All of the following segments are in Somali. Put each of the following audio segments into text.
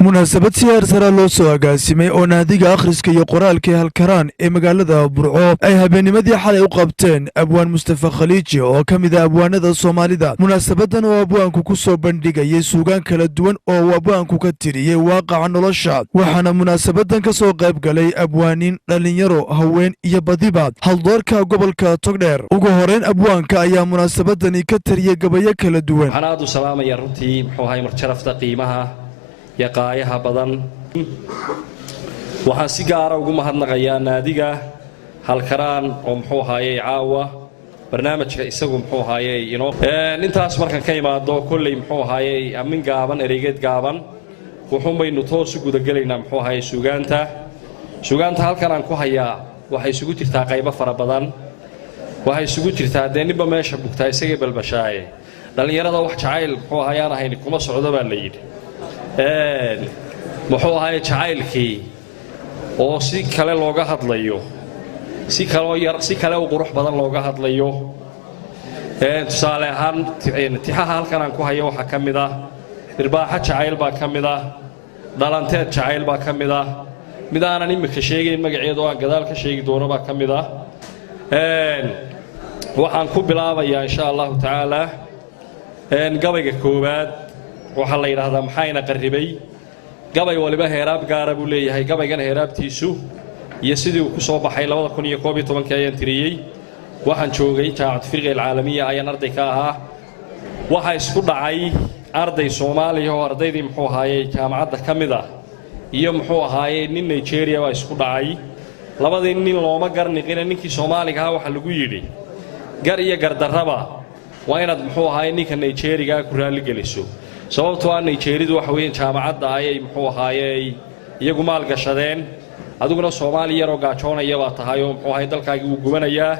munaasabad si heersara loo soo agaasimay oo naadiga akhriska iyo qoraalka halkaraan ee magaalada Burco ay habeennimadii xalay u qabteen abwaan Mustafa Khaliiji oo ka mid ah abwaanada Soomaalida. munaasabadan oo abwaanku ku soo bandhigayay suugaan kala duwan oo abwaanku ka tiriyay waaqaca nolosha, waxaana munaasabadan ka soo qayb galay abwaanin, dhalinyaro, haween iyo badiba haldoorka gobolka Togdheer. ugu horeyn abwaanka ayaa munaasabadani ka tiriyay gabayo kala duwan. waxaan aad u salaamaya runtii muxuu ahay marjarafta qiimaha yaqaayaha badan. waxaan si gaar ah ugu mahadnaqayaa naadiga halkaraan oo muxuu ahaayay caawa barnaamijka isagu muxuu ahaayay intaas markan ka imaado kullay muxuu ahaayay amin gaaban ereygad gaaban wuxuu baynu toos u guda galaynaa muxuu ahaayay suugaanta halkan aan ku hayaa waxay isugu jirtaa qaybo fara badan. waxay isugu jirtaa deeniba meesha bugtaa isaga balbashaaye dhalinyarada wax jacayl muxuu ahaayaan ahayn kuma socdo baa la yidhi. muxuu ahaayay jacaylkii oo si kale looga hadlayo, si kale oo qurux badan looga hadlayo. tusaale ahaan tixaha halkan aan ku hayo waxa ka mid ah irbaaxa jacayl baa ka mid ah, dhalanteed jacayl baa ka mid ah, mid aanan imika sheegayn magaceedu aan gadaal ka sheegi doono baa ka mid ah. waxaan ku bilaabayaa insha allahu tacaala gabayga koowaad waxaa la yidhaahdaa maxayna qarribay. gabay waliba heeraab gaara buu leeyahay. gabaygan heeraabtiisu iyo sidii uu ku soo baxay 2011 ayaan tiriyey. waxaan joogay jaamacad firqi alcaalamiya ayaan arday ka ahaa. waxaa isku dhacay arday Soomaaliya oo ardaydii muxuu ahaayay jaamacadda ka mid ah iyo muxuu ahaayay nin Nigeria waa isku dhacay. labadii nin looma garniqin. ninkii Soomaaliga ahaa waxa lagu yidhi gar iyo gardarraba waa inaad muxuu ahaayay ninka Nigeria ku raali geliso, sababtoo ah Nigeria waxa weeyaan jaamacadda ayay muxuu ahaayay iyagu maal gashadeen, adiguna Soomaaliya oo gaajoonaya baa tahay oo muxuu ahaayay dalkaaga uu gubanayaa.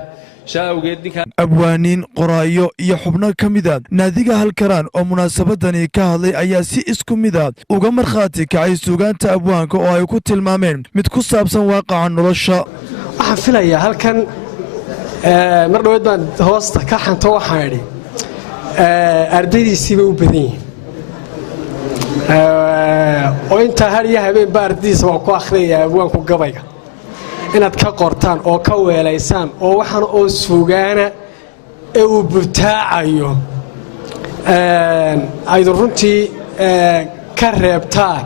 saawgeed ninka abwaanin, qoraayo iyo xubno ka mid ah naadiga halkaraan oo munaasabadani ka hadlay ayaa si isku mid ah uga markhaati kacay suugaanta abwaanka oo ay ku tilmaameen mid ku saabsan waaqaca nolosha. waxaan filayaa halkan mar dhaweed baan hoosta ka xanto waxaan idhi ardaydiisiiba u badan yihiin oo intaa har iyo habeen ba ardaydiisa waa ku akhriyaya abwaanku gabayga inaad ka qortaan oo ka weelaysaan oo waxaan oo suugaana ee uu butaacayo aydu runtii ka reebtaan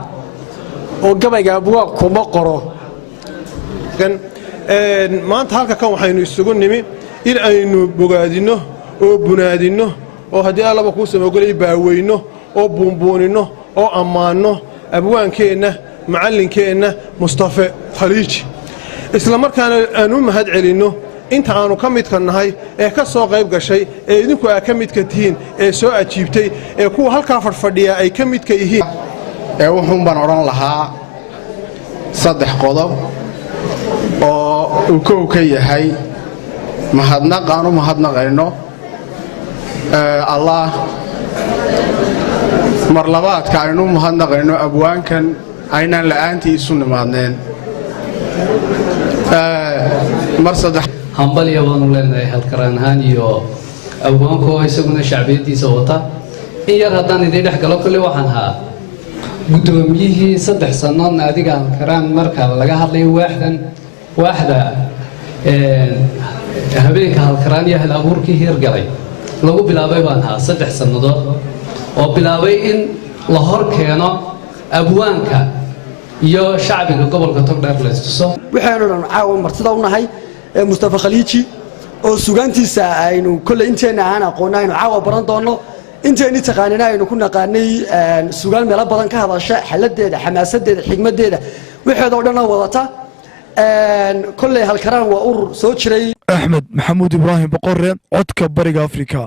oo gabayga abwaanku ma qoro. maanta halka kan waxaynu isugu nimi in aynu bogaadinno oo bunaadinno oo haddii allaba kuu samogolay baaweyno oo buunbuuninno oo ammaanno abwaankeenna macallinkeenna Mustafa Khaliiji, isla markaana aanu mahad celinno inta aanu ka midka nahay ee ka soo qayb gashay ee idinku aa ka midka tihiin ee soo ajiibtay ee kuwa halkaa fadhiya ay ka midka yihiin. wuxuun baan odhan lahaa 3 qodob oo uu kow ka yahay mahadnaq aanu mahadnaqayno allah, mar labaadka aynu mahadnaqayno abwaankan aynaan la'aantii isu nimaadneen, mar saddex hambalyo baanu leenahay halkaraan ahaan iyo abwaanku oo isaguna shacbiyadiisa wata. in yar haddaan idin dhex galo kolley waxaan ahaa guddoomiyihii 3 sannood naadiga halkaraan marka laga hadlayo waaxda habeenka halkaraan iyo hal abuurkii hirgalay lagu bilaabay baan ahaa 3 sannadood oo bilaabay in la hor keeno abwaanka iyo shacbiga gobolka Togdheer la istuso. waxaanu dhan caawa martida u nahay Mustafa Khaliiji oo suugaantiisa aynu kulli inteena aan aqoonayno caawa baran doono. inteeni taqaanina aynu ku naqaanay suugaan meel badan ka hadasha xaladeeda, xamaasadeeda, xigmadeeda waxeedo dhan wadata. kulli halkaraan waa urur soo jiray. Axmed Maxamuud Ibraahim Boqorre, codka Bariga Afrika.